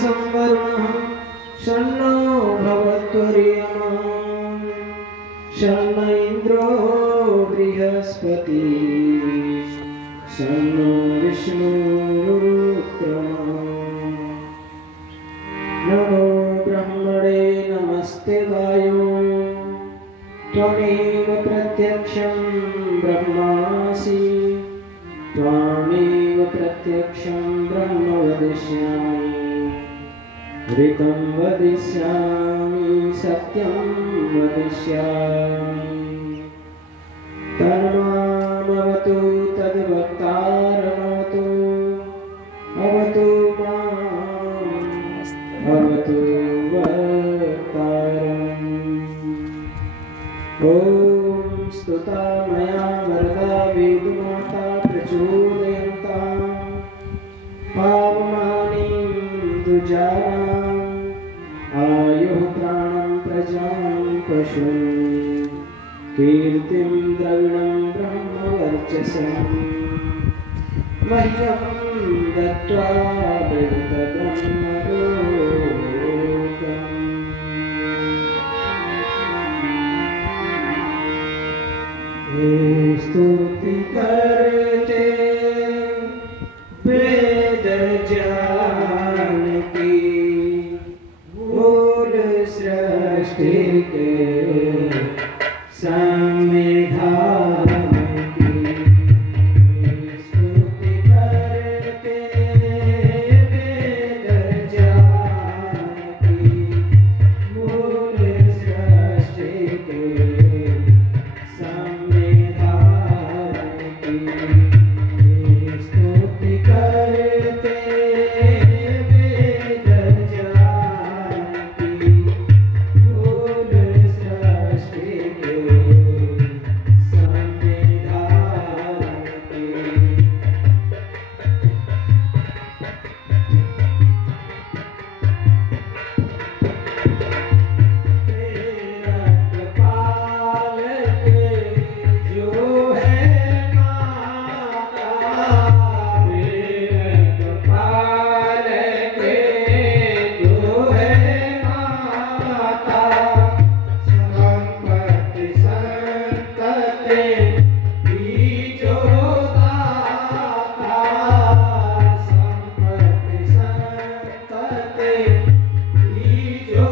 संवरुणः शन्नो भवत्वर्यमा शन्न इन्द्रो बृहस्पतिः शन्नो विष्णुरुक्रमः। नमो ब्रह्मणे नमस्ते वायो त्वमेव प्रत्यक्षं ब्रह्मासि त्वामेव प्रत्यक्षं ब्रह्म वदिष्यामि ऋतं वदिष्यामि सत्यं वदिष्यामि। तन्मामवतु तद्वक्तारमवतु अवतु माम् अवतु वक्तारम्। ॐ स्तुता मया वरदा वेदमाता प्रचोदयन्तां पावमानीं दुजानाम् आयुः प्राणं प्रजां पशून् कीर्तिं द्रविणं ब्रह्मवर्चसं मह्यं दत्त्वा बृहद्ब्रह्मलोकम्। स्तुति करते वेद जानकी मूल सृष्टि के संविधान की। स्तुति करते वेद जानकी मूल सृष्टि के स्तुति करते वेद जानकी मूल सृष्टि के संविधान की। रखपाल के जो है रखपाल के जो है माता संपत्ति संतति बीजो दाता संपत्ति संतति बीजो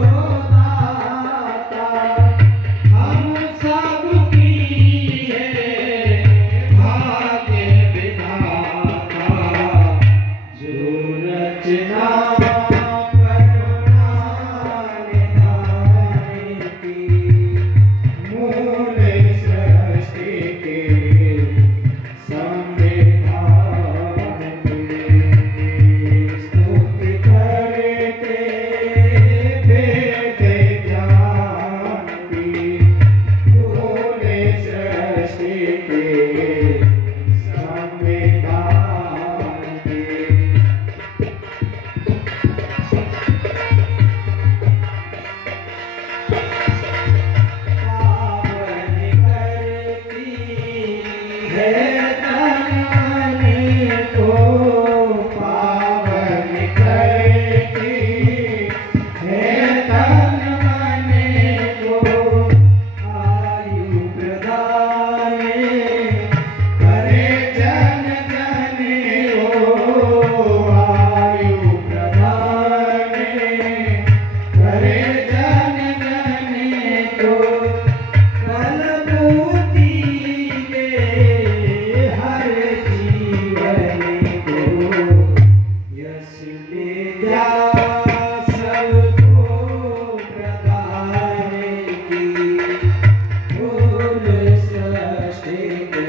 दाता हम सबकी है भाग्य विधाता जो रचना करुणा निधान की मूल सृष्टि के संविधान की। स्तुति करते वेद जानकी मूल सृष्टि के संविधान की। पावन करती है तन मन को पावन करती है तन मन को आयु प्रदान करे जन जन को आयु प्रदान करे जन जन को बलबूती के हर जीवन को यश विद्या सबको प्रदान की मूल सृष्टि के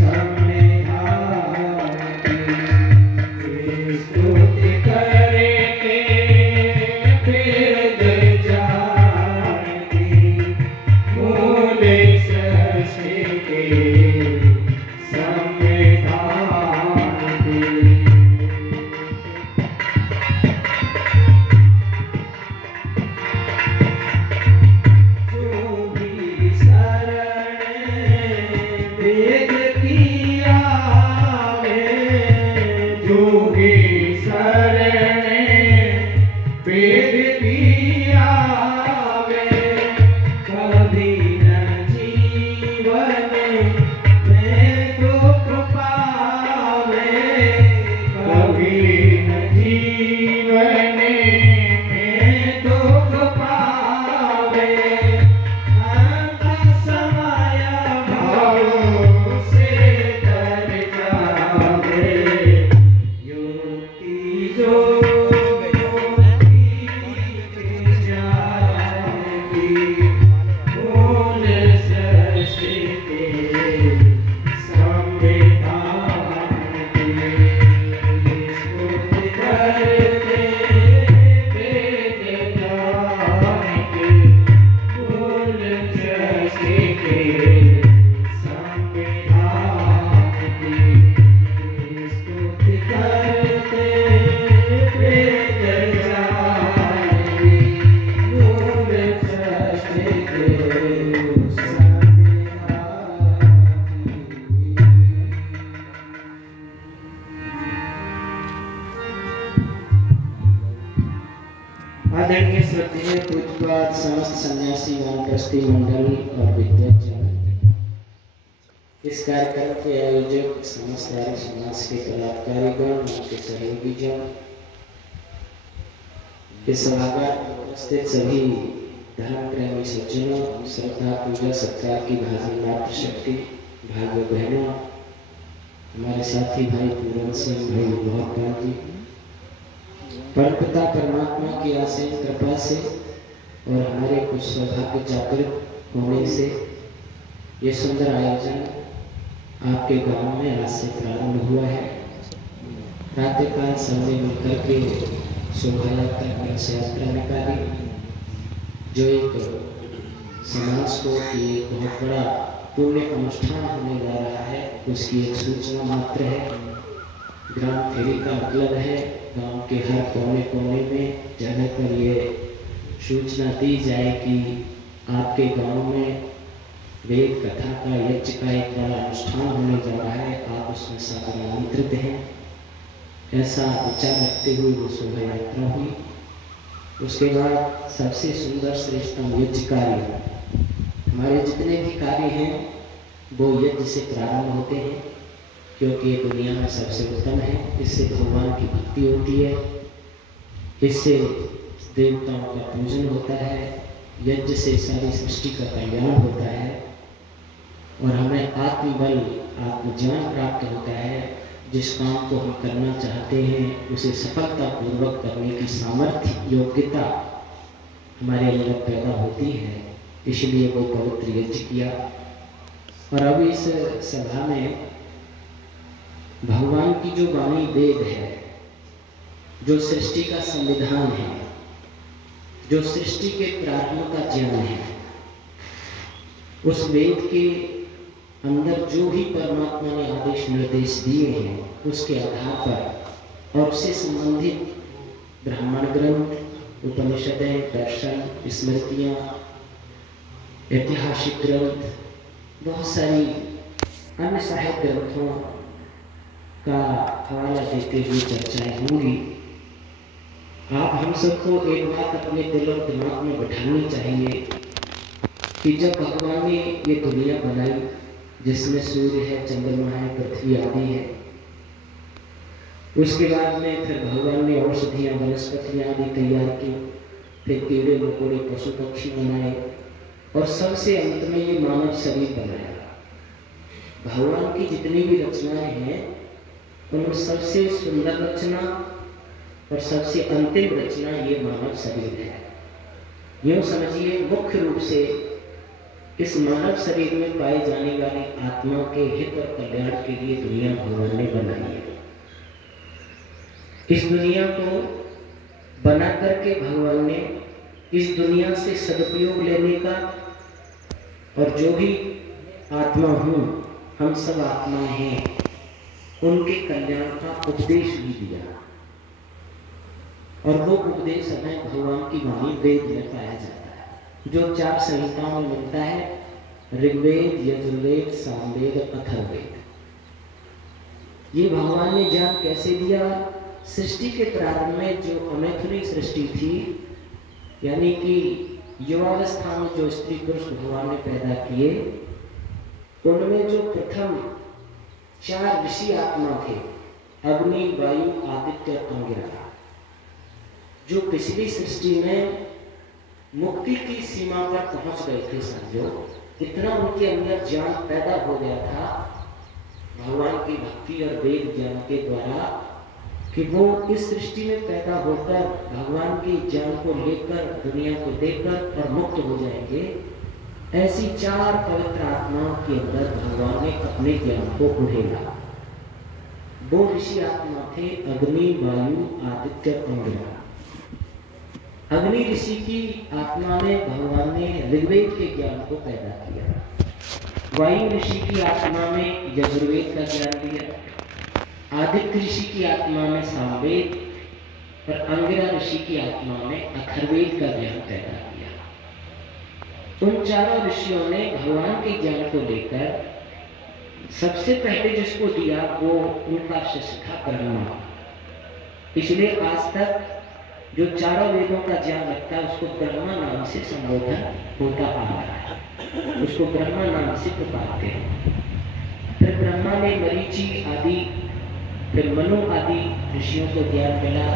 संविधान की। स्तुति करते वेद जानकी मूल सृष्टि के संविधान की। आदरणीय श्रद्धेय पूज्यपाद समस्त सन्यासी वानप्रस्थी मंडल और विद्वज्जन, इस कार्यक्रम के आयोजक समस्त आर्य समाज के कलाकारीगण, उनके सहयोगी जन, इस सभागार में उपस्थित सभी धर्म प्रेमी सज्जनों, श्रद्धा पूजा सत्कार की भाजन मात्र शक्ति भाइयों बहनों, हमारे साथी भाई पूरन सिंह, भाई बहुत जी, परमपिता परमात्मा की असीम कृपा से और हमारे कुछ सौभाग्य जागृत होने से ये सुंदर आयोजन आपके गांव में आज से प्रारंभ हुआ है। प्रातःकाल सबने मिलकर के शोभा यात्रा कलश यात्रा निकाली, जो एक समाज को कि एक बहुत बड़ा पुण्य अनुष्ठान होने जा रहा है, उसकी एक सूचना मात्र है। ग्राम फेरी का मतलब है गांव के हर कोने कोने में जगह पर ये सूचना दी जाए कि आपके गांव में वेद कथा का यज्ञ का एक बड़ा अनुष्ठान होने जा रहा है, आप उसमें सादर आमंत्रित हैं। ऐसा विचार रखते हुए वो शोभा यात्रा हुई। उसके बाद सबसे सुंदर श्रेष्ठतम यज्ञ कार्य, हमारे जितने भी कार्य हैं वो यज्ञ से प्रारंभ होते हैं, क्योंकि ये दुनिया में सबसे उत्तम है। इससे भगवान की भक्ति होती है, इससे देवताओं का पूजन होता है, यज्ञ से सारी सृष्टि का कल्याण होता है और हमें आत्मबल आत्मज्ञान प्राप्त होता है। जिस काम को हम करना चाहते हैं उसे सफलतापूर्वक करने की सामर्थ्य योग्यता हमारे अंदर पैदा होती है, इसलिए वो पवित्र यज्ञ किया। और अब इस सभा में भगवान की जो वाणी वेद है, जो सृष्टि का संविधान है, जो सृष्टि के प्रारंभ का ज्ञान है, उस वेद के अंदर जो भी परमात्मा ने आदेश निर्देश दिए हैं उसके आधार पर और उससे संबंधित ब्राह्मण ग्रंथ, उपनिषदें, दर्शन, स्मृतियाँ, ऐतिहासिक ग्रंथ, बहुत सारी अन्य साहित्य ग्रंथों का हवाला देते हुए चर्चाएं होंगी। आप हम सबको एक बात अपने दिल और दिमाग में बिठानी चाहिए कि जब भगवान ने ये दुनिया बनाई जिसमें सूर्य है, चंद्रमा है, पृथ्वी आदि है, उसके बाद में फिर भगवान ने औषधियाँ, वनस्पतियाँ आदि तैयार की, फिर कीड़े मकोड़े, पशु पक्षी बनाए और सबसे अंत में ये मानव शरीर बनाया। भगवान की जितनी भी रचनाएं हैं उनमें सबसे सुंदर रचना और सबसे अंतिम रचना ये मानव शरीर है। यूँ समझिए मुख्य रूप से इस मानव शरीर में पाए जाने वाली आत्मा के हित और कल्याण के लिए दुनिया भगवान ने बनाई है। इस दुनिया को बना करके भगवान ने इस दुनिया से सदुपयोग लेने का, और जो भी आत्मा हूँ, हम सब आत्मा हैं, उनके कल्याण का उपदेश भी दिया। और वो उपदेश हमें भगवान की वाणी वेद में पाया जाता है, जो 4 संहिताओं में मिलता है, ऋग्वेद, यजुर्वेद, सामवेद, अथर्ववेद। ये भगवान ने ज्ञान कैसे दिया? सृष्टि के प्रारंभ में जो अमैथुनी सृष्टि थी, यानी कि युवावस्था में जो स्त्री पुरुष भगवान ने पैदा किए, उनमें जो प्रथम 4 ऋषि आत्मा थे, अग्नि, वायु, आदित्य और अंगिरा, जो पिछली सृष्टि में मुक्ति की सीमा पर पहुंच गए थे। समझो इतना उनके अंदर ज्ञान पैदा हो गया था भगवान की भक्ति और वेद ज्ञान के द्वारा कि वो इस सृष्टि में पैदा होकर भगवान के ज्ञान को लेकर दुनिया को देखकर और मुक्त हो जाएंगे, ऐसी 4 पवित्र आत्माओं के अंदर भगवान ने अपने ज्ञान को उड़ेला। वो ऋषि आत्मा थे अग्नि, वायु, आदित्य, अंगिरा। अग्नि ऋषि की आत्मा में भगवान ने ऋग्वेद के ज्ञान को पैदा किया। वायु ऋषि की आत्मा में यजुर्वेद का ज्ञान दिया। आदित्य ऋषि की आत्मा में सामवेद और अंगिरा ऋषि की आत्मा में अथर्ववेद का ज्ञान पैदा किया। उन चारों ऋषियों ने भगवान के ज्ञान को लेकर सबसे पहले जिसको दिया वो उनका शिष्य था ब्रह्मा। इसलिए आज तक जो चारों वेदों का ज्ञान रखता है उसको ब्रह्मा नाम से संबोधन होता आ रहा है, उसको ब्रह्मा नाम से पुकारते हैं। फिर ब्रह्मा ने मरीचि आदि, फिर मनु आदि ऋषियों को ज्ञान मिला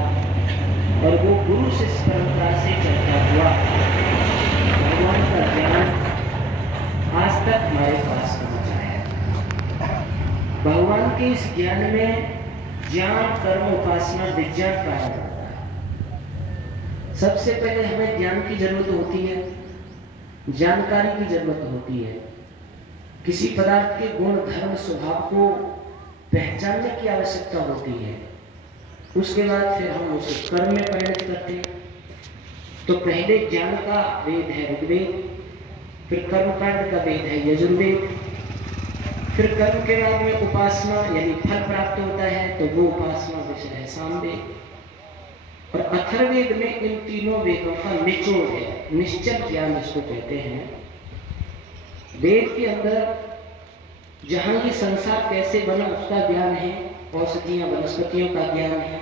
और वो गुरु शिष्य परंपरा से चलता हुआ भगवान का ज्ञान आज तक हमारे पास पहुंचा है। भगवान के इस ज्ञान में ज्ञान, कर्म, उपासना, विज्ञान पाया जाता है। सबसे पहले हमें ज्ञान की जरूरत होती है, जानकारी की जरूरत होती है। किसी पदार्थ के गुण, धर्म, स्वभाव को पहचानने की आवश्यकता होती है। उसके बाद फिर हम उसे कर्म में परिणत करते हैं। तो पहले ज्ञान का वेद है ऋग्वेद, फिर कर्मकांड का वेद है यजुर्वेद, फिर कर्म के बाद में उपासना यानी फल प्राप्त होता है तो वो उपासना विषय है सामवेद, और अथर्ववेद में इन तीनों वेदों का निचोड़ है, निश्चल ज्ञान जिसको कहते हैं। वेद के अंदर जहाँ ये संसार कैसे बना उसका ज्ञान है, औषधियाँ वनस्पतियों का ज्ञान है,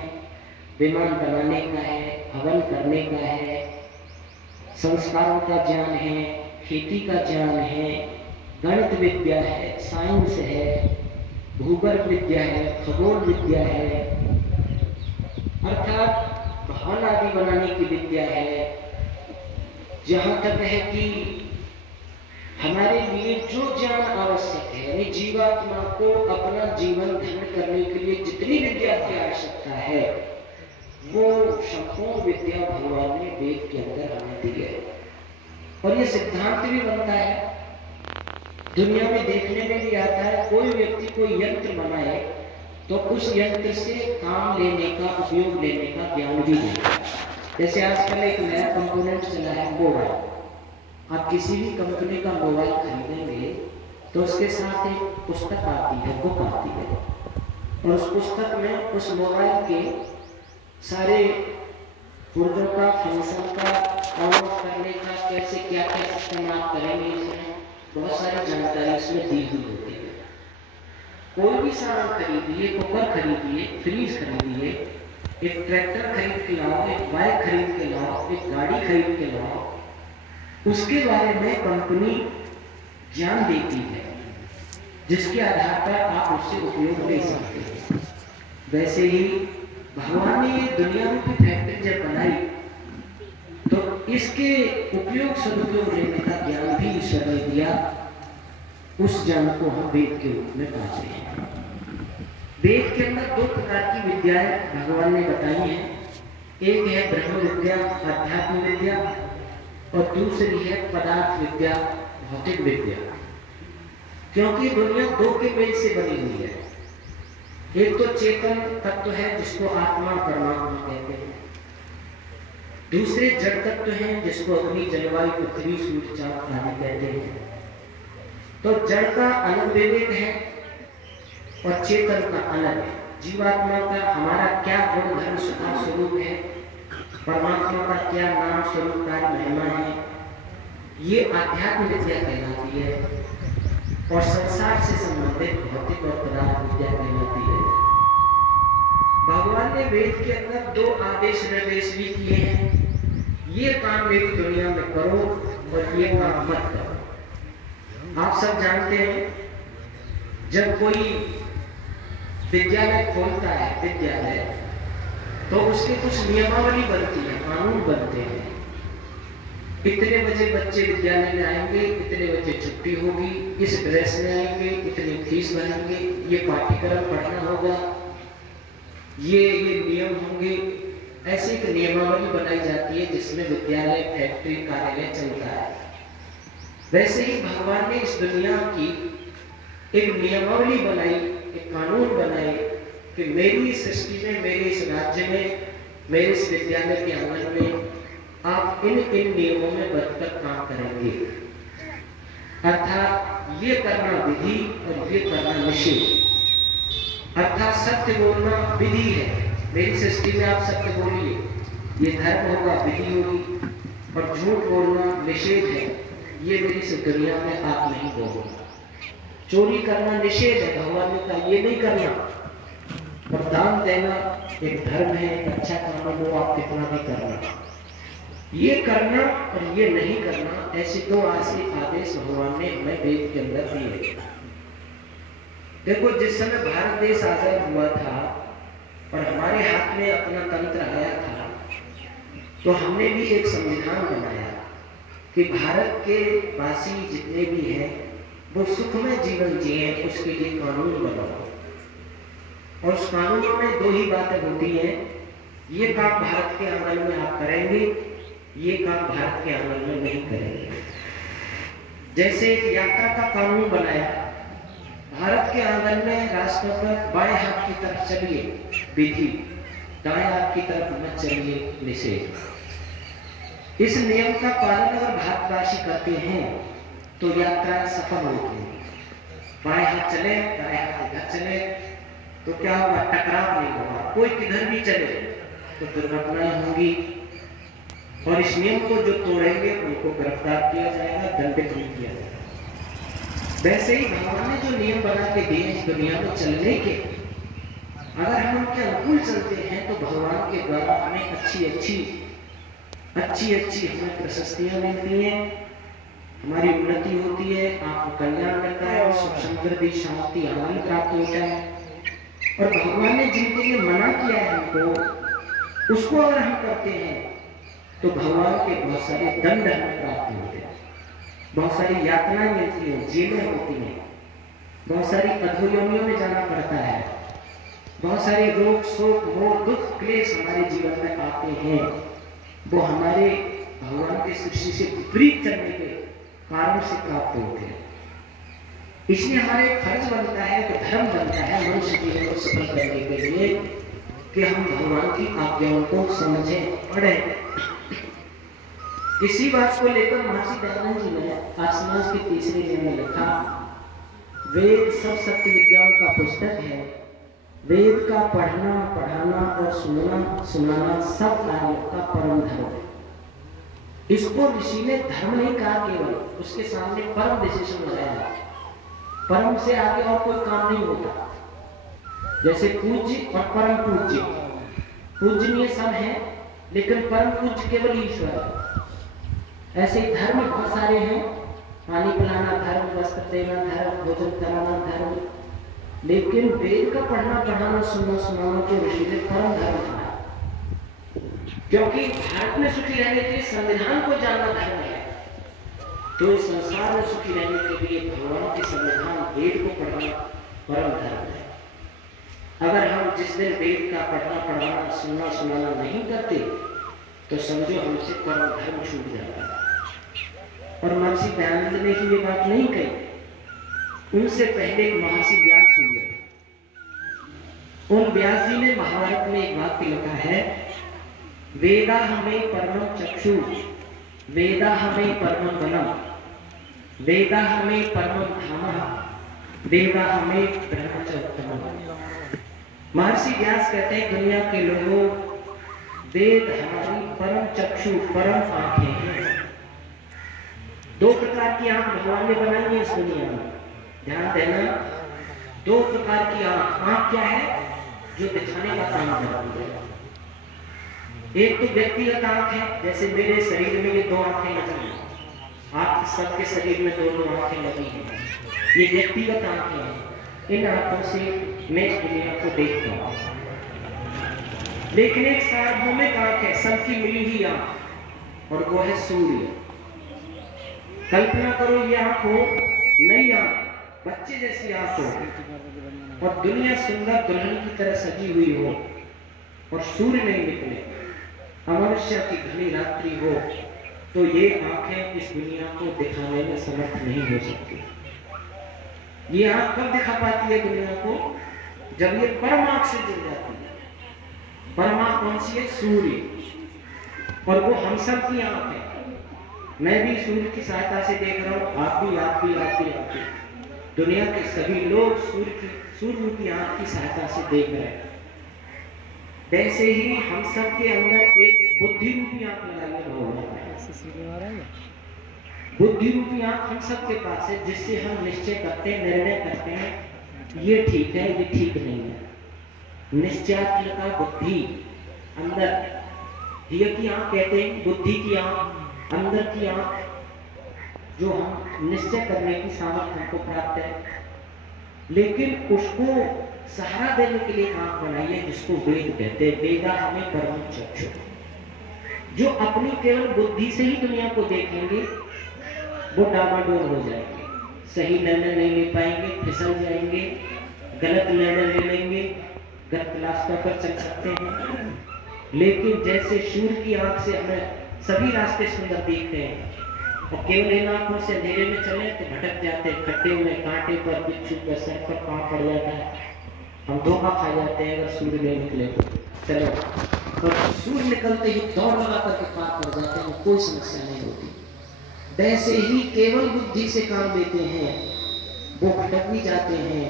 विमान बनाने का है, हवन करने का है, संस्कारों का ज्ञान है, खेती का ज्ञान है, गणित विद्या है, साइंस है, भूगर्भ विद्या है, खगोल विद्या है, अर्थात भवन आदि बनाने की विद्या है। जहाँ तक है कि हमारे लिए जो ज्ञान आवश्यक है, यानी जीवात्मा को अपना जीवन धन्य करने के लिए जितनी विद्या की आवश्यकता है वो संपूर्ण विद्या भगवान ने वेद के अंदर हमें दी है। और ये सिद्धांत भी बनता है, दुनिया में देखने में भी आता है, कोई व्यक्ति कोई यंत्र बनाए तो उस यंत्र से काम लेने का, उपयोग लेने का ज्ञान भी दे। जैसे आजकल एक नया कंपोनेंट चला है मोबाइल। आप किसी भी कंपनी का मोबाइल खरीदेंगे तो उसके साथ एक पुस्तक आती है, बुक आती है, और उस पुस्तक में उस मोबाइल के सारे पुर्जों का, फंक्शन का, ऑन ऑफ करने का, कैसे क्या क्या सिस्टम आप करेंगे, इसमें बहुत सारी जानकारी इसमें दी हुई होती है। कोई भी सामान खरीदिए, कुकर खरीदिए, फ्रीज खरीदिए, एक ट्रैक्टर खरीद के लाओ, एक बाइक खरीद के लाओ, एक गाड़ी खरीद के लाओ, उसके बारे में कंपनी ज्ञान देती है जिसके आधार पर आप उससे उपयोग ले सकते हैं। वैसे ही भगवान ने ये दुनिया में भी फैक्ट्री जब बनाई तो इसके उपयोग सदुपयोग लेने का ज्ञान भी ईश्वर ने दिया। उस ज्ञान को हम वेद के रूप में पाते हैं। वेद के अंदर 2 प्रकार की विद्याएं भगवान ने बताई हैं। एक है ब्रह्म विद्या, आध्यात्म विद्या, और दूसरी है पदार्थ विद्या, भौतिक विद्या। क्योंकि दुनिया 2 के मेल से बनी हुई है। एक तो चेतन तत्व है जिसको आत्मा परमात्मा कहते हैं, दूसरे जड़ तत्व हैं जिसको अग्नि, जलवायु, पृथ्वी, सूर्य, चांद आदि कहते हैं। तो जड़ का अलग विवेक है और चेतन का अलग है। जीवात्मा का हमारा क्या गुण, धर्म, स्वरूप है, परमात्मा का क्या नाम, स्वरूप, कार्य, महिमा है, ये आध्यात्म विद्या कहलाती है। और संसार से संबंधित भौतिक और पदार्थ विद्या कहलाती है। भगवान ने वेद के अंदर 2 आदेश निर्देश भी किए हैं, ये काम मेरी दुनिया में करो और ये काम मत करो। आप सब जानते हैं जब कोई विद्यालय खोलता है, विद्यालय, तो उसके कुछ नियमावली बनती है, कानून बनते हैं। इतने बजे बच्चे विद्यालय में आएंगे, इतने बजे छुट्टी होगी, इस ड्रेस में आएंगे, इतनी फीस भरेंगे, ये पाठ्यक्रम पढ़ना होगा। ये नियम होंगे। ऐसी एक नियमावली बनाई जाती है जिसमें विद्यालय, फैक्ट्री, कार्यालय चलता है। वैसे ही भगवान ने इस दुनिया की एक नियमावली बनाई, एक कानून बनाए कि मेरी सृष्टि में, मेरे इस राज्य में, मेरे इस विद्यालय के आंगन में आप इन इन नियमों में बदकर काम करेंगे। अर्थात ये करना विधि और ये करना निषेध। अर्थात सत्य बोलना विधि है, मेरी सृष्टि में आप सत्य बोलिए, ये धर्म होगा, विधि होगी। और झूठ बोलना निषेध है, ये मेरी इस दुनिया में आप नहीं बोलोगे। चोरी करना निषेध है, भगवान ने कहा ये नहीं करना। और दान देना एक धर्म है, एक अच्छा काम है, वो आप कितना भी करना। ये करना और ये नहीं करना, ऐसे दो आदेश भगवान ने हमें वेद के अंदर दिए। देखो, जिस समय भारत देश आजाद हुआ था और हमारे हाथ में अपना तंत्र आया था, तो हमने भी एक संविधान बनाया कि भारत के वासी जितने भी हैं वो सुखमय जीवन जिए, उसके लिए कानून बनाओ। और उस कानून में दो ही बातें होती हैं, ये काम भारत के आंगन में आप करेंगे, ये काम भारत के आंगन में नहीं करेंगे। जैसे एक यात्रा का कानून बनाया, भारत के आंगन में रास्ते पर बाएं हाथ की तरफ चलिए, विधि, दाएं हाथ की तरफ मत चलिए, निषेध। इस नियम का पालन अगर भारतवासी करते हैं तो यात्रा सफल होती है। बाएं हाथ चले, दाएं हाथ इधर चले तो क्या होगा? टकराव नहीं होगा। कोई किधर भी चले तो दुर्घटनाएं होंगी। और इस नियम को जो तोड़ेंगे उनको गिरफ्तार किया जाएगा, दंडित भी किया जाएगा। वैसे ही भगवान ने जो नियम बना के दिए इस दुनिया में चलने के, अगर हम उनके अनुकूल चलते हैं तो भगवान के द्वारा हमें अच्छी हमें प्रशस्तियां मिलती हैं, हमारी उन्नति होती है, आपको कल्याण मिलता है, सुख समृद्धि, शांति, आनंद प्राप्त होता है। और भगवान ने जिनके लिए मना किया है हमको, उसको अगर हम करते हैं तो भगवान के बहुत सारे दंड हमें प्राप्त होते हैं, बहुत सारी यातनाएं मिलती हैं, जेलें होती हैं, बहुत सारी अधोयोनियों में जाना पड़ता है, बहुत सारे रोग, शोक, मोह, दुख, क्लेश हमारे जीवन में आते हैं। वो हमारे भगवान की सृष्टि से विपरीत चलने के कारण से प्राप्त होते हैं। इसलिए हमारा एक फर्ज बनता है, एक धर्म बनता है मनुष्य जीवन को सफल करने के लिए कि हम भगवान की आज्ञाओं को समझें, पढ़ें। इसी बात को लेकर महर्षि दयानंद जी ने आज समाज के तीसरे नियम में लिखा, वेद सब सत्य विद्याओं का पुस्तक है, वेद का पढ़ना, पढ़ाना और सुनाना सब कार्यों का परम धर्म है। इसको ऋषि ने धर्म नहीं कहा, केवल उसके सामने परम विशेषण लगाया। परम से आगे और कोई काम नहीं होता। जैसे पूज्य और परम पूज्य, पूजनीय सब है लेकिन परम पूज्य केवल ईश्वर है। ऐसे धर्म बहुत सारे हैं, पानी पिलाना धर्म, वस्त्र देना धर्म, भोजन कराना धर्म, लेकिन वेद का पढ़ना, पढ़ाना, सुनाना तो ऋषि ने परम धर्म कहा। क्योंकि भारत में सुखी रहने के लिए संविधान को जानना धर्म है, तो इस संसार में सुखी रहने के लिए भगवान के संविधान, वेद को पढ़ना परम धर्म है। अगर हम जिस दिन वेद का पढ़ना, पढ़ाना, सुनाना नहीं करते तो समझो हमसे परम धर्म छूट जाता है। और महर्षि दयानंद ने ही ये बात नहीं कही, उनसे पहले महर्षि व्यास हुए। उन व्यास जी ने महाभारत में एक वाक्य लिखा है, वेदा हमें परमं चक्षु, वेदा हमें परमं बलम, वेदा हमें परमं धाम, वेदा हमें ब्रह्म च उत्तमम्। महर्षि व्यास कहते हैं, दुनिया के लोगों, वेद हमारी परम चक्षु, परम आंखें हैं। दो प्रकार की आंख भगवान ने बनाई है इस दुनिया में, ध्यान देना। दो प्रकार की आंख क्या है? जो दिखाने का काम करती है। एक तो व्यक्तिगत आंख है, जैसे मेरे शरीर में ये दो आंखें लगी हैं, आप सबके शरीर में दो आंखें लगी हैं, ये व्यक्तिगत आंखें हैं। इन आंखों से मैं इस दुनिया को देखता हूँ। लेकिन एक सार्वभौमिक आंख है, सबकी मिली हुई आंख, और वो है सूर्य। कल्पना करो ये आंख हो, नई आंख, बच्चे जैसी आंख हो, और दुनिया सुंदर दुल्हन की तरह सजी हुई हो, और सूर्य नहीं निकले, अमावस्या की घनी रात्रि हो, तो ये आंखें इस दुनिया को दिखाने में समर्थ नहीं हो सकती। ये आंख कब दिखा पाती है दुनिया को? जब ये परम आंख से जुड़ जाती है। परम आंख कौन सी है? सूर्य। और वो हम सब की आंख है। मैं भी सूर्य की सहायता से देख रहा हूँ, आप भी। दुनिया के सभी लोग सूर्य की आंख की सहायता से देख रहे हैं। वैसे ही हम सब के अंदर एक बुद्धि रूपी आंख लगाई है। बुद्धि रूपी आंख हम सब के पास है, जिससे हम निश्चय करते हैं, निर्णय करते हैं, ये ठीक है, ये ठीक नहीं है। निश्चयात्मक बुद्धि अंदर, धिय की आंख कहते हैं, बुद्धि की आंख, अंदर की आंख, जो हम निश्चय करने की सामर्थ्य हमको प्राप्त है। लेकिन उसको सहारा देने के लिए आंख बनाई है, जिसको वेद कहते हैं। वेदा हमें परम चक्षु, जो अपनी केवल बुद्धि से ही दुनिया को देखेंगे वो डामाडोल हो जाएंगे, सही निर्णय नहीं ले पाएंगे, फिसल जाएंगे, गलत निर्णय ले लेंगे, गलत रास्ते पर चल सकते हैं। लेकिन जैसे सूर्य की आंख से हमें सभी रास्ते सुंदर दिखते हैं, और केवल इन आंखों से अंधेरे में चले तो भटक जाते हैं, खड्डे में, कांटे पर, बिच्छू पर, सर पर पांव पड़ जाता है, हम धोखा खा जाते हैं अगर सूर्य नहीं निकले तो। चलो, और सूर्य निकलते ही दौड़ लगा करके पार कर जाते हैं, कोई समस्या नहीं होती। वैसे ही केवल बुद्धि से काम लेते हैं, वो भटक भी जाते हैं।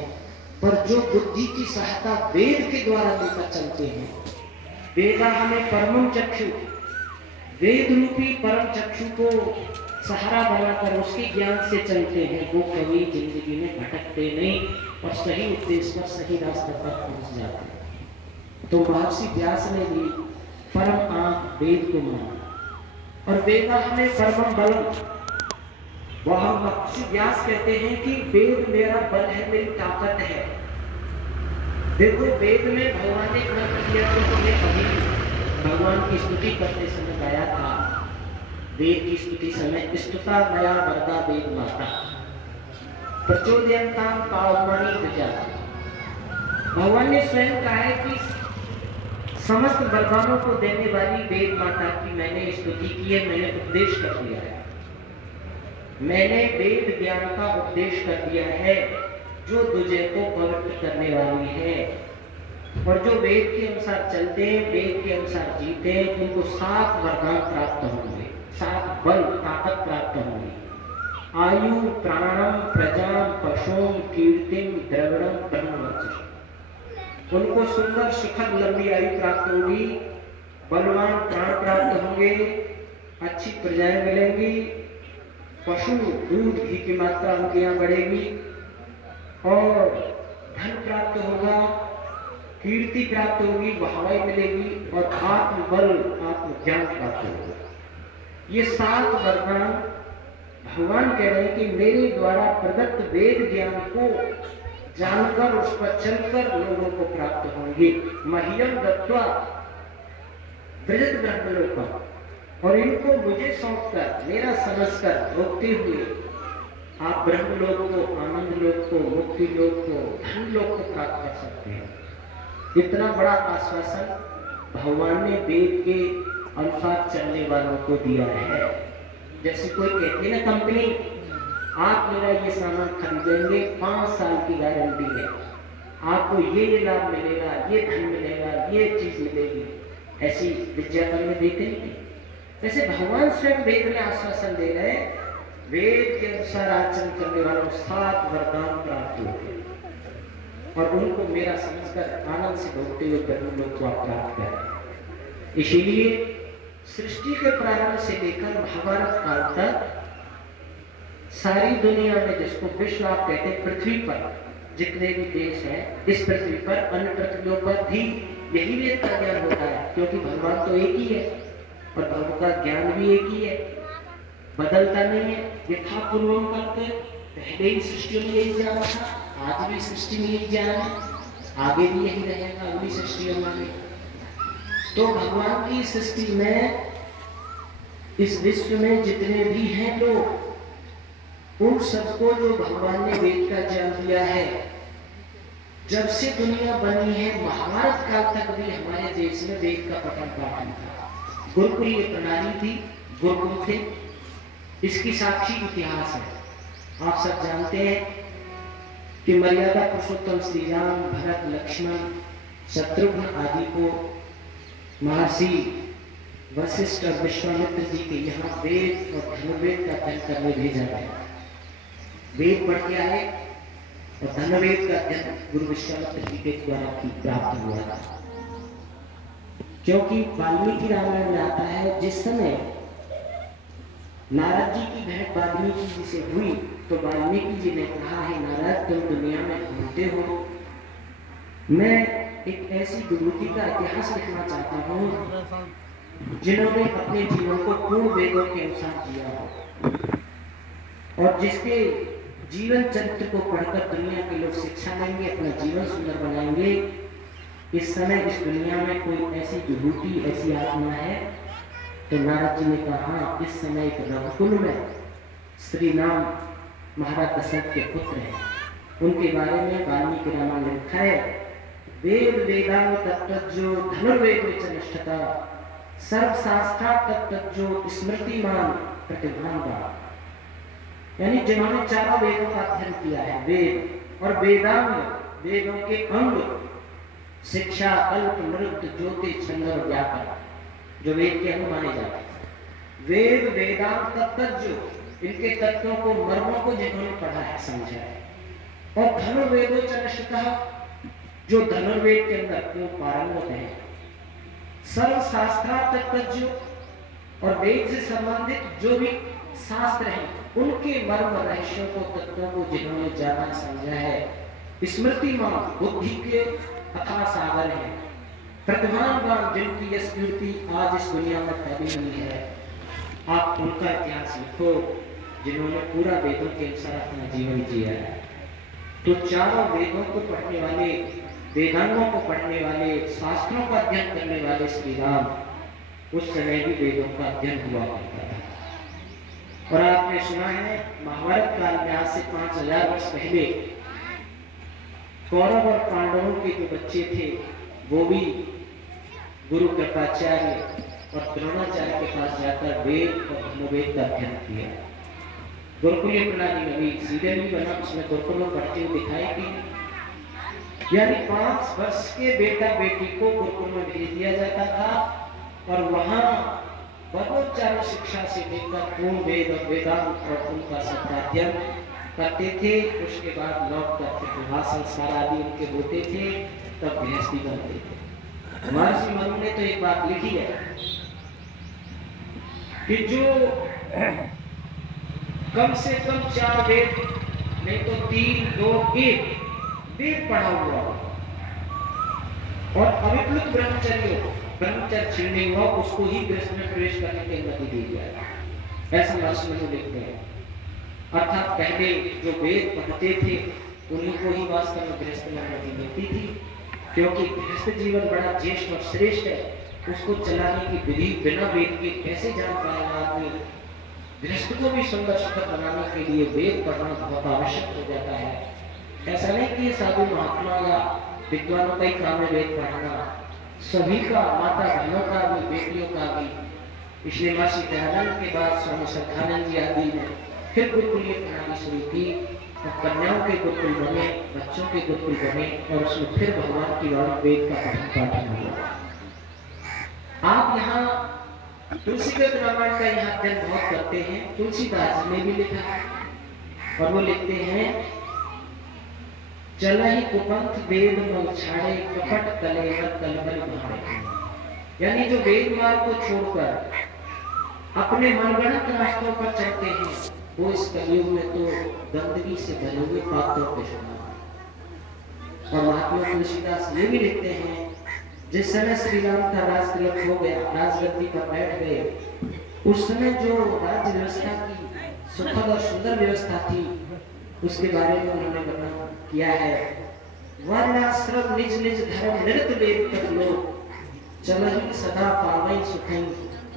पर जो बुद्धि की सहायता वेद के द्वारा लेकर चलते हैं, वेदा हमें परम चक्षु, वेद रूपी परम चक्षु को सहारा बनाकर उसके ज्ञान से चलते हैं, वो कभी जिंदगी में भटकते नहीं और सही उद्देश्य पर, सही रास्ते पर पहुंच जाते हैं। तो महर्षि व्यास ने भी परम आंख वेद को माना, और वेदा हमें परम बल। वह महर्षि व्यास कहते हैं कि वेद मेरा बल है, मेरी ताकत है। देखो, वेद में भगवान ने क्या किया, तो तुम्हें अभी भगवान की स्तुति करते समय गाया था। वेद की स्तुति समय स्तुता मया वरदा वेद माता प्रचोदयन्तां पावमानी प्रजा। भगवान ने स्वयं कहा है कि समस्त वरदानों को देने वाली वेद माता की मैंने स्तुति की है, मैंने उपदेश कर दिया है, मैंने वेद ज्ञान का उपदेश कर दिया है, जो तुझे को पवित्र करने वाली है। और जो वेद के अनुसार चलते हैं, वेद के अनुसार जीते हैं, उनको 7 वरदान प्राप्त होंगे, 7 बल, ताकत प्राप्त होंगी। आयु, प्राणम, प्रजा, पशुम, कीर्तिम, द्रविणम, ब्रह्मवर्चस्व। उनको सुंदर सुखद लंबी आयु प्राप्त होगी, बलवान प्राण प्राप्त होंगे, अच्छी प्रजाएं मिलेंगी, पशु दूध घी की मात्रा उनके यहाँ बढ़ेगी, और धन प्राप्त होगा, कीर्ति प्राप्त होगी, बहाई मिलेगी, और आत्मबल, आत्मज्ञान प्राप्त होगा। ये 7 वरदान भगवान कह रहे हैं कि मेरे द्वारा प्रदत्त वेद ज्ञान को जानकर, उस पर चलकर लोगों को प्राप्त होंगे। मह्यम दत्वा व्रजत ब्रह्मलोकम, और इनको मुझे सौंपकर, मेरा समझकर, भोगते हुए आप ब्रह्मलोक को, आनंद लोक को, मुक्ति लोक को, धन लोक को प्राप्त कर सकते हैं। इतना बड़ा आश्वासन भगवान ने वेद के अनुसार चलने वालों को दिया है। जैसे कोई कहती है ना कंपनी, आप मेरा ये सामान खरीदेंगे, 5 साल की गारंटी है, आपको ये लाभ मिलेगा, ये धन मिलेगा, ये चीज मिलेगी, ऐसी विज्ञापन में देते हैं। वैसे भगवान स्वयं वेद में आश्वासन दे रहे हैं, वेद के अनुसार आचरण करने वालों को 7 वरदान प्राप्त होते हैं, और उनको मेरा समझकर आनंद से भोगते हुए ब्रह्मलोक को प्राप्त करें। इसीलिए सृष्टि के प्रारंभ से लेकर महाभारत काल तक सारी दुनिया में, जिसको विश्व आप कहते हैं, पृथ्वी पर जितने भी देश हैं, इस पृथ्वी पर, अन्य पृथ्वियों पर भी यही वेद का ज्ञान होता है, क्योंकि भगवान तो एक ही है और भगवान का ज्ञान भी एक ही है, बदलता नहीं है। यथा पूर्वम करते, पहले ही सृष्टि में यही ज्ञान था, आज भी सृष्टि में यही ज्ञान है, आगे भी यही रहेगा, अगली सृष्टियों में। तो भगवान की सृष्टि में, इस विश्व में जितने भी हैं लोग, उन सबको जो भगवान ने वेद का ज्ञान दिया है, जब से दुनिया बनी है महाभारत काल तक भी हमारे देश में वेद का पठन पाठन था। गुरुकुल ये प्रणाली थी, गुरुकुल थे, इसकी साक्षी इतिहास है। आप सब जानते हैं कि मर्यादा पुरुषोत्तम श्री राम, भरत, लक्ष्मण, शत्रुघ्न आदि को महर्षि वशिष्ठ और विश्वामित्र जी के यहाँ वेद और धनुर्वेद का अध्ययन करने भेजा गया। वेद पढ़ के आए और धनुर्वेद का अध्ययन गुरु विश्वामित्र जी के द्वारा प्राप्त हुआ था। क्योंकि वाल्मीकि रामायण में आता है, जिस समय नारद जी की भेंट वाल्मीकि जी से हुई तो वाल्मीकि जी ने कहा, है नारद, तुम दुनिया में घूमते हो, मैं एक ऐसी विभूति का इतिहास लिखना चाहता हूँ जिन्होंने अपने जीवन को पूर्ण वेदों के अनुसार जिया हो और जिसके जीवन चरित्र को पढ़कर दुनिया के लोग शिक्षा लेंगे, अपना जीवन सुंदर बनाएंगे। इस समय इस दुनिया में कोई ऐसी विभूति, ऐसी आत्मा है? तो नारद जी ने कहा, इस समय एक रघुकुल में श्री राम महाराज दशरथ के पुत्र हैं, उनके बारे में वाल्मीकि रामायण में लिखा है, वेद वेदांग तत्त्वज्ञो धनुर्वेद निष्ठता सर्वशास्त्रा तत्त्वज्ञो स्मृतिमान प्रतिभान। यानी जिन्होंने चारों वेदों का अध्ययन किया है, वेद और वेदांग, वेदों के अंग, शिक्षा, कल्प, नृत्य, ज्योतिष, छंद और व्याकरण, जो वेद के अंग माने जाते हैं। वेद वेदांत तत्त्वज्ञ, इनके तत्वों को, मर्मों को जिन्होंने पढ़ा है, समझा है। और धनुर्वेदो च निष्ठतः, जो धनुर्वेद के अंदर क्यों पारंगत है। सर्वशास्त्रा तत्त्वज्ञ, और वेद से संबंधित जो भी शास्त्र हैं उनके मर्म रहस्यों को, तत्वों को जिन्होंने जाना समझा है। स्मृतिमान, बुद्धि के अथाह सागर है। प्रतिभावान, जिनकी यश कीर्ति आज इस दुनिया में फैली हुई है। आप उनका इतिहास लिखो जिन्होंने पूरा वेदों के अनुसार अपना जीवन जिया है। तो चारों वेदों को पढ़ने वाले, वेदांगों को पढ़ने वाले, शास्त्रों का अध्ययन करने वाले श्री राम उस समय भी वेदों का अध्ययन हुआ करता था। और आपने सुना है महाभारत काल में आज से 5000 वर्ष पहले कौरव और पांडवों के जो बच्चे थे वो भी गुरु कृपाचार्य और द्रोणाचार्य के पास जाकर वेद और धनुर्वेद का अध्ययन किया। गुरुकुल प्रणाली में भी सीरियल भी बना, उसमें गुरुकुल में पढ़ते हुए दिखाई कि यानी 5 वर्ष के बेटा बेटी को गुरुकुल में भेज दिया जाता था और वहां वर्णोच्चारण शिक्षा से लेकर पूर्ण वेद और वेदांत और उनका सत्याध्ययन करते थे। उसके बाद लौट कर विवाह संस्कार आदि उनके होते थे, तब गृहस्थी बनते थे। महर्षि मनु ने तो एक बात लिखी है कि जो कम से कम 4 वेद नहीं तो 3, 2, 1 वेद पढ़ा हुआ और अविप्लुत ब्रह्मचर्य छीनने हुआ, उसको ही गृहस्थ में प्रवेश करने की अनुमति दी जाए, ऐसा महर्षि मनु लिखते हैं। अर्थात पहले जो वेद पढ़ते थे उन्हीं को ही वास्तव में गृहस्थ में अनुमति मिलती थी, क्योंकि गृहस्थ जीवन बड़ा ज्येष्ठ और श्रेष्ठ है। उसको चलाने की विधि बिना वेद के कैसे जान पाएगा आदमी। गृहस्थ को भी सुंदर सुखद बनाने के लिए वेद पढ़ना बहुत आवश्यक हो जाता है। ऐसा नहीं कि साधु महात्मा या विद्वानों का ही काम है वेद पढ़ाना, सभी का, माता बहनों का भी, बेटियों का भी। इसलिए महर्षि दयानंद के बाद स्वामी श्रद्धानंद जी आदि ने फिर गुरुकुल प्रणाली शुरू की और कन्याओं के गुरुकुल बने, बच्चों के गुरुकुल बने और उसमें फिर भगवान की वाणी वेद का पठन पाठन हुआ। आप यहाँ तुलसीदास रामायण का यहाँ अध्ययन बहुत करते हैं। तुलसीदास ने भी लिखा है और वो लिखते हैं, चला ही कुपंथ वेद मल छाड़े कपट कलेवर कलबल भाड़े। यानी जो वेद मार्ग को छोड़कर अपने मनगढ़ंत रास्तों पर चलते हैं वो इस कलयुग में तो गंदगी से भरे हुए पात्रों पे समान। और महात्मा तुलसीदास ये भी लिखते हैं, जिस समय श्री राम का राज तिलक हो गया, राजगद्दी पर बैठ गए, उस समय जो राज्य व्यवस्था की सुखद और सुंदर व्यवस्था थी उसके बारे में उन्होंने वर्णन किया है। वर्णाश्रम निज निज धर्म नृत्य वेद कर लो, चलहि सदा पावई सुखई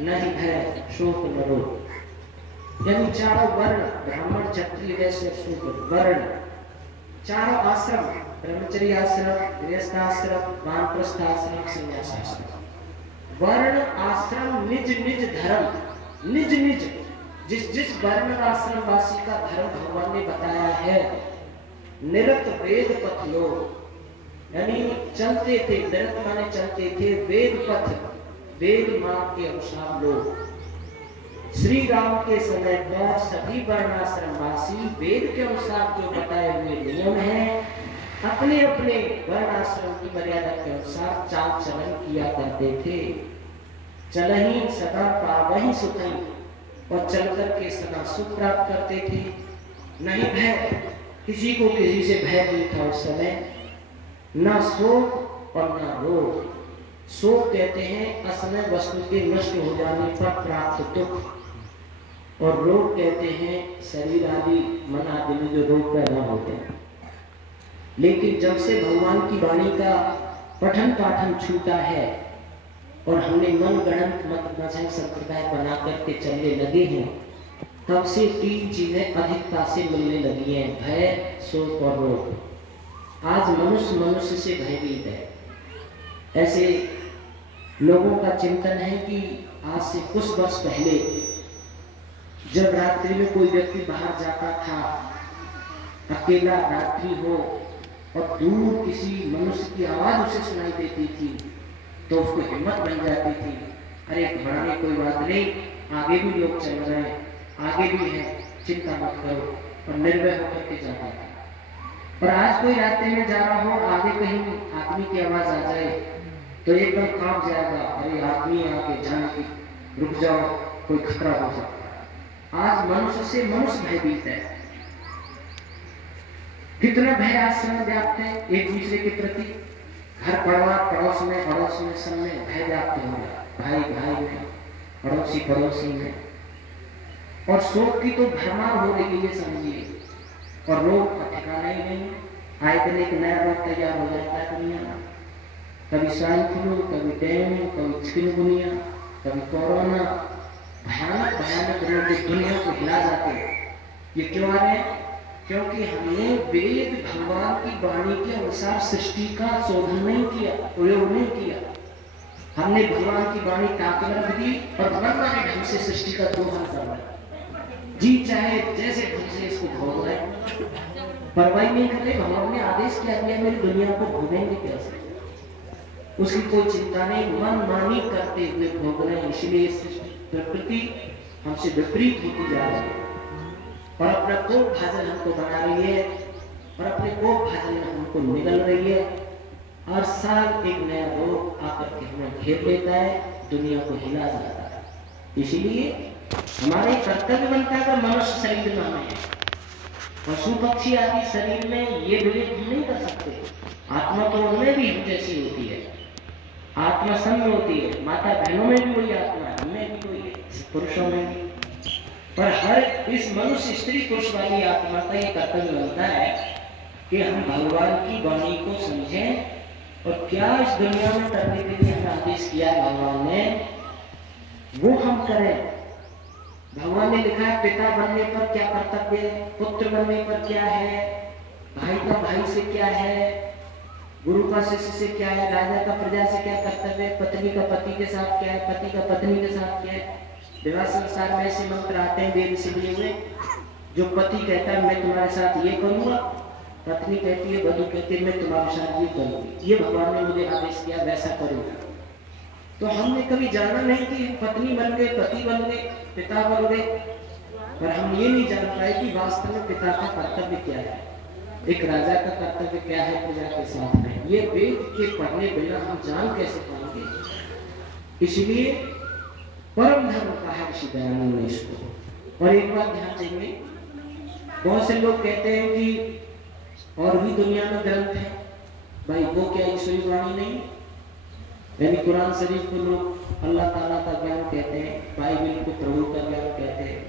नहीं भय शोक नरो। यानी चारों वर्ण, ब्राह्मण, क्षत्रिय, वैश्य, शूद्र वर्ण, चारों आश्रम, ब्रह्मचर्य आश्रम, गृहस्थाश्रम, वानप्रस्थाश्रम, संन्यासाश्रम। वर्ण आश्रम निज निज धर्म, निज निज जिस जिस वर्ण आश्रम वासी का धर्म भगवान ने बताया है। निरत वेद पथ लो, यानी चलते थे, निरत माने चलते थे, वेद पथ, वेद मार्ग के अनुसार लो। श्री राम के समय पर सभी वर्णाश्रमवासी वेद के अनुसार जो बताए हुए नियम हैं, अपने अपने वर्णाश्रम की मर्यादा के अनुसार चाल चलन किया करते थे। चलहि सदा पावहि सुखै, और चल करके सदा सुख प्राप्त करते थे। नहीं भय, किसी को किसी से भय नहीं था उस समय। न शोक और न रोग। शोक कहते हैं असमय वस्तु के नष्ट हो जाने पर प्राप्त दुख, और रोग कहते हैं शरीर आदि मन आदि में जो रोग पैदा होते हैं। लेकिन जब से भगवान की वाणी का पठन पाठन छूटा है और हमने मन गणन मत मजहब संप्रदाय बना करके चलने लगे हैं, तब से तीन चीजें अधिकता से मिलने लगी हैं, भय, शोक और रोग। आज मनुष्य मनुष्य से भयभीत है। ऐसे लोगों का चिंतन है कि आज से कुछ वर्ष पहले जब रात्रि में कोई व्यक्ति बाहर जाता था, अकेला रात्रि हो और दूर किसी मनुष्य की आवाज उसे सुनाई देती थी, तो उसको हिम्मत बन जाती थी, अरे घबराने कोई बात नहीं, आगे भी लोग चल रहे हैं, आगे भी है, चिंता मत करो, और निर्भय होकर के जाता था। और आज कोई रास्ते में जा रहा हो, आगे कहीं आदमी की आवाज आ जाए तो एकदम कांप जाएगा, अरे आदमी आके जान की रुक जाओ, कोई खतरा हो सकता है। आज मनुष्य से मनुष्य भयभीत है। कितना भय आश्रम व्याप्त है एक दूसरे के प्रति, घर परिवार पड़ोस में सब में भय व्याप्त हो गया, भाई भाई में, पड़ोसी पड़ोसी में। और शोक की तो भरमार हो रही है समझिए, और रोग का ठिकाना ही नहीं। आए दिन एक नया रोग तैयार हो जाता है दुनिया में, कभी स्वाइन फ्लू, कभी डेंगू, कभी चिकनगुनिया, कभी कोरोना। भयानक भयानक रोग दुनिया को हिला जाते हैं। ये क्यों आ रहे हैं? क्योंकि हमने वेद भगवान की वाणी के अनुसार सृष्टि का शोधन नहीं किया, प्रयोग नहीं किया। हमने भगवान की वाणी काट रख दी और मनमाने ढंग से सृष्टि का दोहन कर रहे, जी चाहे जैसे ढंग से इसको भोग रहे, परवाही नहीं करते। भगवान ने आदेश क्या दिया, मेरी दुनिया को भोगेंगे कैसे, उसकी कोई चिंता नहीं, मनमानी करते हुए भोग रहे हैं। इसलिए प्रकृति हमसे विपरीत होती जा रही है और अपना कोप भाजन हमको बना रही है, और अपने कोप भाजन में हमको निगल रही है। हर साल एक नया रोग आकर के हमें घेर लेता है, दुनिया को हिला जाता है। इसीलिए हमारे कर्तव्य बनता है कि मनुष्य शरीर में हमें है, पशु पक्षी आदि शरीर में ये विवेक हम नहीं कर सकते। आत्मा तो उनमें भी हम जैसी होती है, आत्मा सब में होती है, माता बहनों में भी वही आत्मा है, हमें भी वही है, पुरुषों में भी। पर हर इस मनुष्य स्त्री पुरुष वाली आत्मा का ये कर्तव्य बनता है कि हम भगवान की वाणी को समझें, और क्या इस दुनिया में करने के लिए हमें आदेश किया भगवान ने, वो हम करें। भगवान ने लिखा है पिता बनने पर क्या कर्तव्य है, पुत्र बनने पर क्या है, भाई का भाई से क्या है, गुरु का शिष्य से क्या है, राजा का प्रजा से क्या कर्तव्य है, पत्नी का पति के साथ क्या है, पति का पत्नी के साथ क्या है। विवाह संस्कार में ऐसे मंत्र आते हैं वेद से लिए हुए, जो पति कहता है मैं तुम्हारे साथ ये करूंगा, पत्नी कहती है, वधू कहती है मैं तुम्हारे साथ ये करूंगी, ये भगवान ने मुझे आदेश किया, वैसा करूंगा। तो हमने कभी जाना नहीं कि पत्नी बन गए, पति बन गए, पिता बन गए, पर हम ये नहीं जान पाए कि वास्तव में पिता का कर्तव्य क्या है, एक राजा का कर्तव्य क्या है प्रजा के साथ में। ये वेद के पढ़ने बिना हम जान कैसे पाएंगे। इसलिए परम धर्म कहा ऋषि दयानंद ने इसको। और एक बात ध्यान देंगे, बहुत से लोग कहते हैं कि और भी दुनिया में ग्रंथ है, भाई वो क्या ईश्वरी वाणी नहीं, यानी कुरान शरीफ को लोग अल्लाह ताला का ज्ञान कहते हैं, बाइबल को प्रभु का ज्ञान कहते हैं,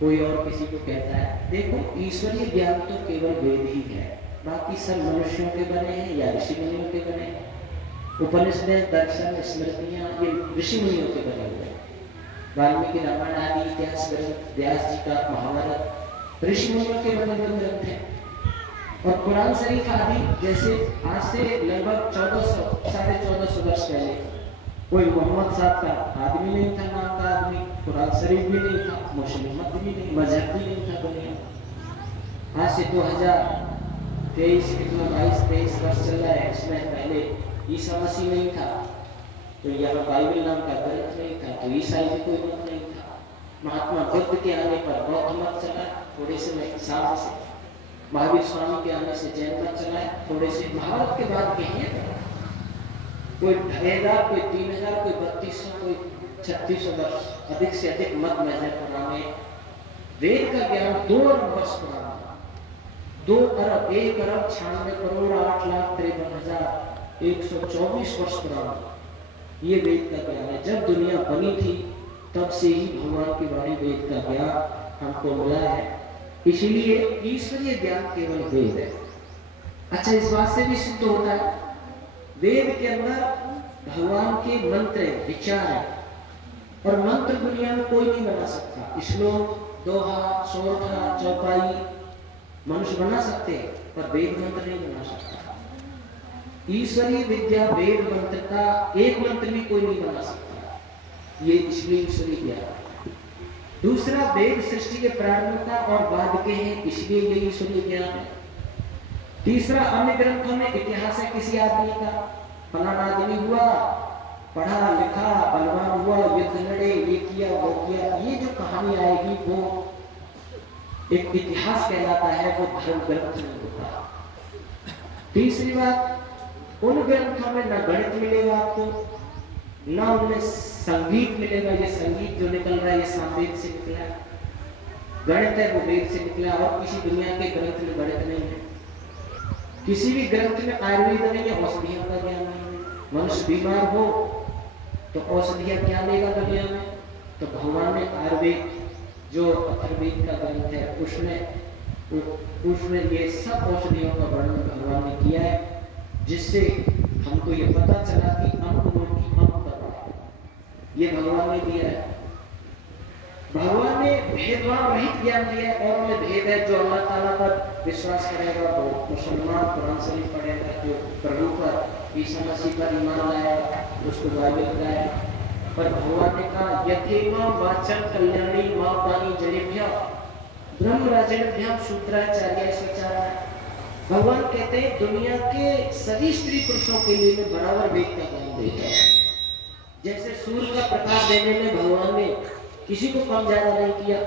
कोई और किसी को कहता है। देखो ईश्वरीय ज्ञान तो केवल वेद ही है, बाकी सब मनुष्यों के बने हैं या ऋषि मुनियों के बने हैं। उपनिषद, दर्शन, स्मृतियां ये ऋषि मुनियों के बने हुए हैं। वाल्मीकि रामायण आदि इतिहास ग्रंथ, व्यास जी का महाभारत ऋषि मुनियों के बने हुए ग्रंथ हैं। और कुरान शरीफ आदि जैसे आज से लगभग 1400 वर्ष पहले कोई मोहम्मद साहब का आदमी नहीं था, नाम का आदमी, कुरान शरीफ भी नहीं था, मुस्लिम मत भी नहीं, मजहब भी नहीं था दुनिया। आज से 2023 कितना 22-23 वर्ष चल रहा है, इसमें पहले ईसा मसीह नहीं था, तो यहाँ बाइबल नाम का ग्रंथ नहीं था, तो ईसाई भी कोई मत नहीं था। महात्मा बुद्ध के आने पर बौद्ध मत चला थोड़े से साल से, महावीर स्वामी के आने से जैन मत चला थोड़े से, भारत के बाद कहीं कोई 2000, कोई 3000, कोई 3200, कोई 3600 वर्ष अधिक से अधिक मत मजहब पुराने। वेद का ज्ञान 2 अरब वर्ष पुराना, 2 अरब 1 अरब 96 करोड़ 8,53,124 वर्ष पुराना ये वेद का ज्ञान है। जब दुनिया बनी थी तब से ही भगवान की वाणी वेद का ज्ञान हमको मिला है, इसीलिए ईश्वरीय ज्ञान केवल वेद है। अच्छा, इस बात से भी सिद्ध होता है वेद के अंदर भगवान के मंत्र है, विचार है, और मंत्र दुनिया में कोई नहीं बना सकता। श्लोक, दोहा, सोरठा, चौपाई मनुष्य बना सकते हैं, पर वेद मंत्र नहीं बना सकता। ईश्वरीय विद्या वेद मंत्र का एक मंत्र भी कोई नहीं बना सकता, ये इसलिए ईश्वरीय ज्ञान। दूसरा, वेद सृष्टि के प्रारंभ का और बाद के हैं, इसलिए ये ईश्वरीय ज्ञान है। तीसरा, अन्य ग्रंथों में इतिहास है किसी आदमी का, फलाना आदमी हुआ, पढ़ा लिखा, बलवान हुआ, युद्ध लड़े, ये किया वो किया, ये जो कहानी आएगी वो एक इतिहास कहलाता है, वो धर्म ग्रंथ नहीं होता। तीसरी बात, उन ग्रंथों में न गणित मिलेगा आपको, न उनमें संगीत मिलेगा। ये संगीत जो निकल रहा है ये सामवेद से निकला है, गणित है वो वेद से निकला, और किसी दुनिया के ग्रंथ में गणित नहीं है। किसी भी ग्रंथ में आयुर्वेद नहीं है, औषधियों का ज्ञान नहीं है। मनुष्य बीमार हो तो औषधियां क्या लेगा दुनिया में, तो भगवान ने आयुर्वेद जो अथर्ववेद का ग्रंथ है उसमें ये सब औषधियों का वर्णन भगवान ने किया है, जिससे हमको ये पता चला कि अंक की अंक बताओ, ये भगवान ने दिया है। भगवान ने भेदभाव रहित ज्ञान दिया है, और में भेद है। जो अल्लाह ताला पर विश्वास करेगा वो मुसलमान कुरान शरीफ पढ़ेगा, जो प्रभु पर ईसा मसीह पर ईमान लाएगा उसको बाइबल लाएगा। पर भगवान ने कहा यथेमा वाचन कल्याणी मां पानी जनेभ्य ब्रह्म राजनेभ्य शूद्राचार्य स्वचारा। भगवान कहते हैं दुनिया के सभी स्त्री पुरुषों के लिए मैं बराबर वेद का ज्ञान देता हूं। जैसे सूर्य का प्रकाश देने में भगवान ने किसी को कम ज्यादा नहीं किया,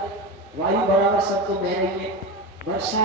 वायु बराबर सबको बह रही है, वर्षा